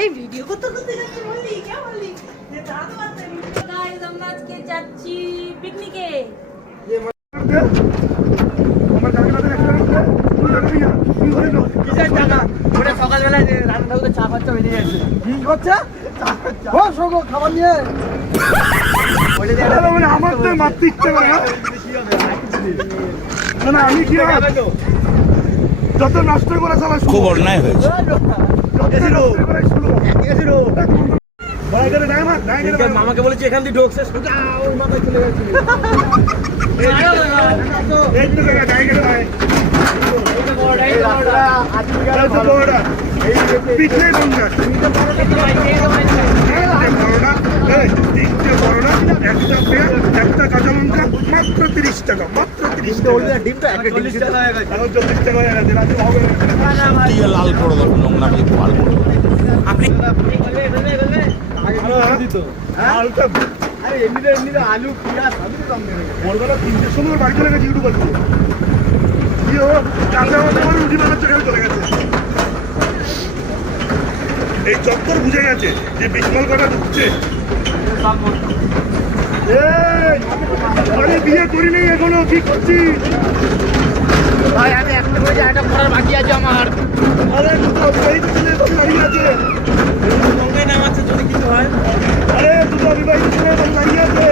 এই ভিডিও করতে করতে যাচ্ছি বললি কে বললি যে দাঁড়াতে পারতেন গাইস আমরা আজকে যাচ্ছি পিকনিকে আমার কালকে কিসের টাকা ওটা সকালবেলা রান্না করে চা খরচা বেরিয়ে যাচ্ছে কি করছে ও সগো খাবার নিয়ে আমার তো মারতে ইচ্ছে করে না আমি কি যত নষ্ট করে সবাই খুব অন্যায় হয়েছে মামাকে বলেছি এখান দিয়ে ঢোকছে ওর মাথায় চলে গেছে একটা কাঁচা লঙ্কা মাত্র 30 টাকা মাত্র 30 টাকা ডিমটা 40 টাকা হয়ে গেছে 40 টাকা হয়ে গেছে লাল করে দেবো নোংরা লাল করে দেবো আপনি আলু পেঁয়াজ ভোরবেলা 3টের সময় বাড়ি চলে গেছে ইউটিউবার রুটি বানাচ্ছে চলে গেছে এই চক্কর বুঝে গেছে যে বিশমাল কটা ঢুকছে আরে বিয়ে করি নেই এখনো কি করছিস ভাই আমি একটা করে একটা পড়ার বাকি আছে আমার আরে দুটো অবিবাহিত ছেলে দাঁড়িয়ে আছে সঙ্গে নামাচ্ছে যদি কিছু হয় আরে দুটো অবিবাহিত ছেলে দাঁড়িয়ে আছে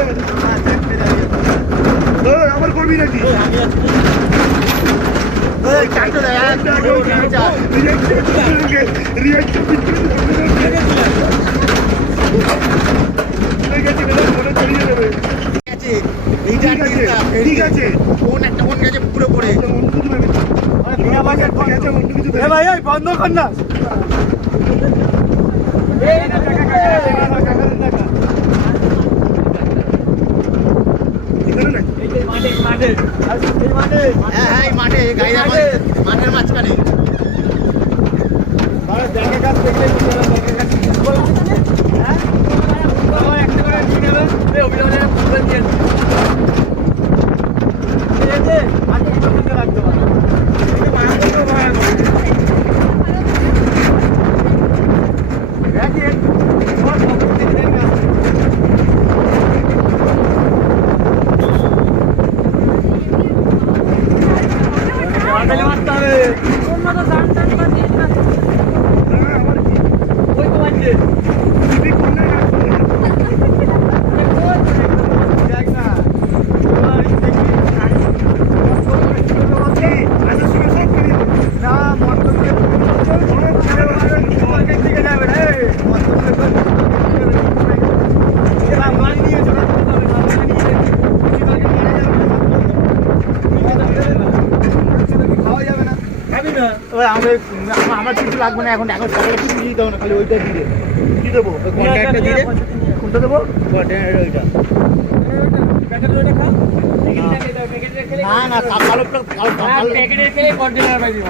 আমার করবি নাকি ঠিক আছে ফোন একটা ফোন গেছে পুরো পড়ে ভাই বন্ধ কর না হ্যাঁ মাঠে মাঠের মাঝখানে আমার কিছু লাগবে না এখন এখন সকালে কিছু দিয়ে দাও না খালি ওইটা দিয়ে কি দেবো কন্ট্যাক্টটা দিয়ে কোনটা দেবো কন্ট্যাক্টের ওইটা না কালো প্যাকেটের খেলে কন্টেনার পাইবি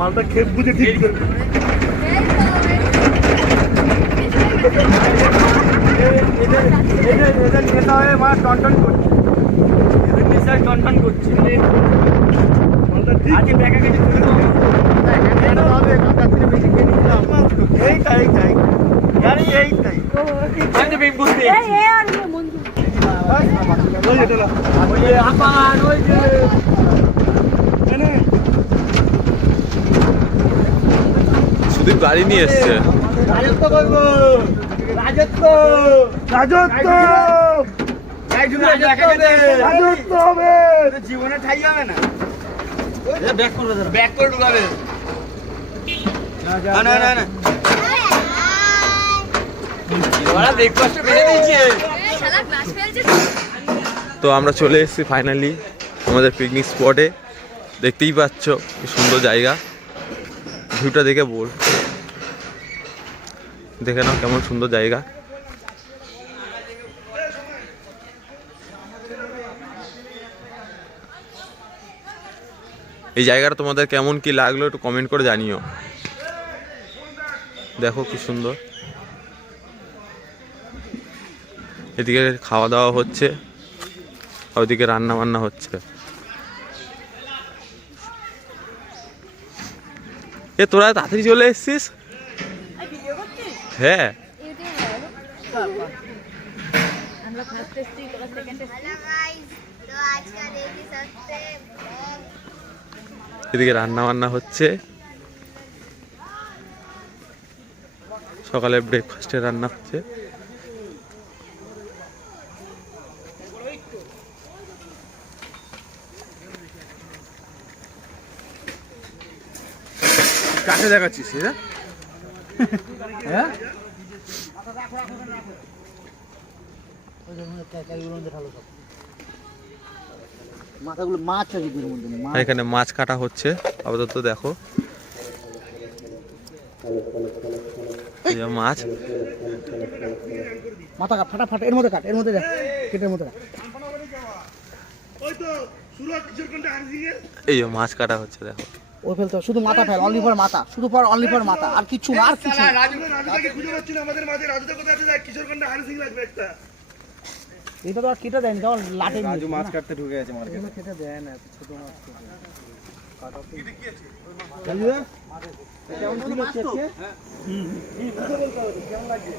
মালটা খেপ বুঝে ঠিক করবে নেতা হয়ে মা টনটন করছে টনটন করছে আজকে দেখা গেছে সুদীপ গাড়ি নিয়ে এসছে রাজত্ব করবো রাজত্ব রাজত্ব রাজত্ব হবে জীবনে ঠাই হবে না ব্যাক করে ঢুকাবে না না না তো আমরা চলে এসেছি ফাইনালি আমাদের পিকনিক স্পটে। দেখতেই পাচ্ছ কি সুন্দর জায়গা, ভিউটা দেখে বল, দেখে নাও কেমন সুন্দর জায়গা। এই জায়গাটা তোমাদের কেমন কি লাগলো একটু কমেন্ট করে জানিও। দেখো কি সুন্দর, এদিকে খাওয়া দাওয়া হচ্ছে, ওইদিকে রান্না বান্না হচ্ছে। এ তোরা তাড়াতাড়ি চলে এসছিস? হ্যাঁ, এদিকে রান্না বান্না হচ্ছে, সকালে ব্রেকফাস্টে রান্না হচ্ছে। কাছে দেখাচ্ছিস হ্যাঁ? মাথাগুলো মাছ আছে এর মধ্যে, এখানে মাছ কাটা হচ্ছে আপাতত। দেখো এই যে মাছ, মাথা কাট, ফাটা ফাটা, এর মধ্যে কাট, এর মধ্যে দেখ, কেটের মধ্যে কাট। এই যে মাছ কাটা হচ্ছে দেখো। ওই ফেলতে শুধু মাথা ফেল, অনলি ফর মাথা, শুধু ফর অনলি ফর মাথা, আর কিছু না, আর কিছু না। রাজুকে খুঁজে পাচ্ছি না আমাদের মাঝে। রাজুদা কোথায় আছে? কিশোরগঞ্জে হার্সিং লাগবে একটা। এটা তো আর কেটে দেয়নি, তখন লাটে রাজু মাছ কাটতে ঢুকে গেছে মার্কেটে। কেটে দেয় না, ছোট মাছ কেমন ছিল আজকে? কেমন লাগছে?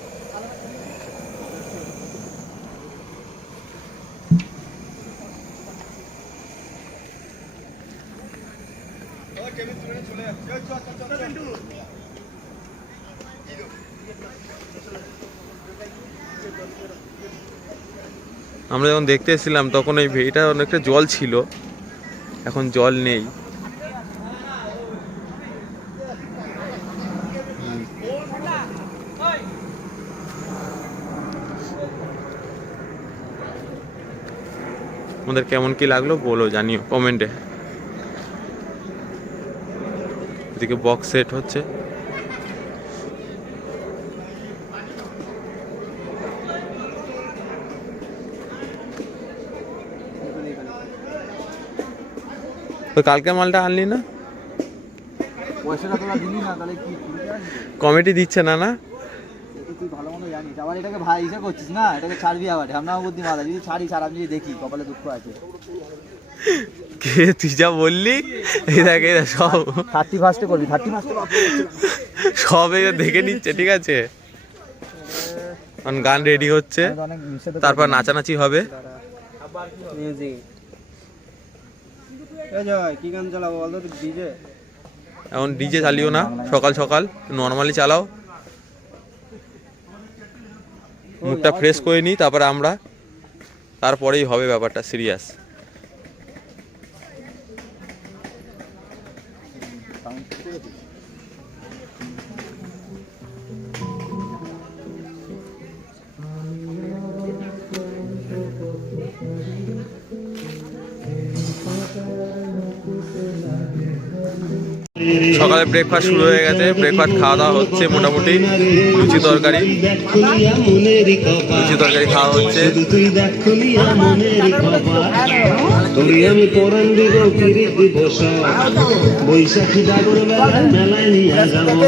আমরা যখন দেখতে এসেছিলাম তখন এই ভেড়িটা অনেকটা জল ছিল, এখন জল নেই। আমাদের কেমন কি লাগলো বলো, জানিও কমেন্টে। এদিকে বক্স সেট হচ্ছে। তো কালকে মালটা আনলি না? পয়সাটা তোরা দিলি না, তাহলে কি কমিটি দিচ্ছে না? না তুই ভালো মতো জানিস, আবার এটাকে ভাই ইসে করছিস না, এটাকে ছাড়বি আবার। ঢামনা বুদ্ধি মারা, যদি ছাড়ি ছাড়া যদি দেখি কপালে দুঃখ আছে। কে তুই যা বললি, এই দেখ সব 31 করবি, 31 সব দেখে নিচ্ছে, ঠিক আছে? গান রেডি হচ্ছে, তারপর নাচানাচি হবে। কি গান চালাবো বলতো? ডিজে? এখন ডিজে চালিও না, সকাল সকাল নর্মালি চালাও। মুডটা ফ্রেশ করে নিই, তারপরেই হবে ব্যাপারটা সিরিয়াস। সকালে ব্রেকফাস্ট শুরু হয়ে গেছে, ব্রেকফাস্ট খাওয়া দাওয়া হচ্ছে, মোটামুটি লুচি তরকারি খাওয়া হচ্ছে। বৈশাখী ডাগর মেলায় নিয়ে যাবো।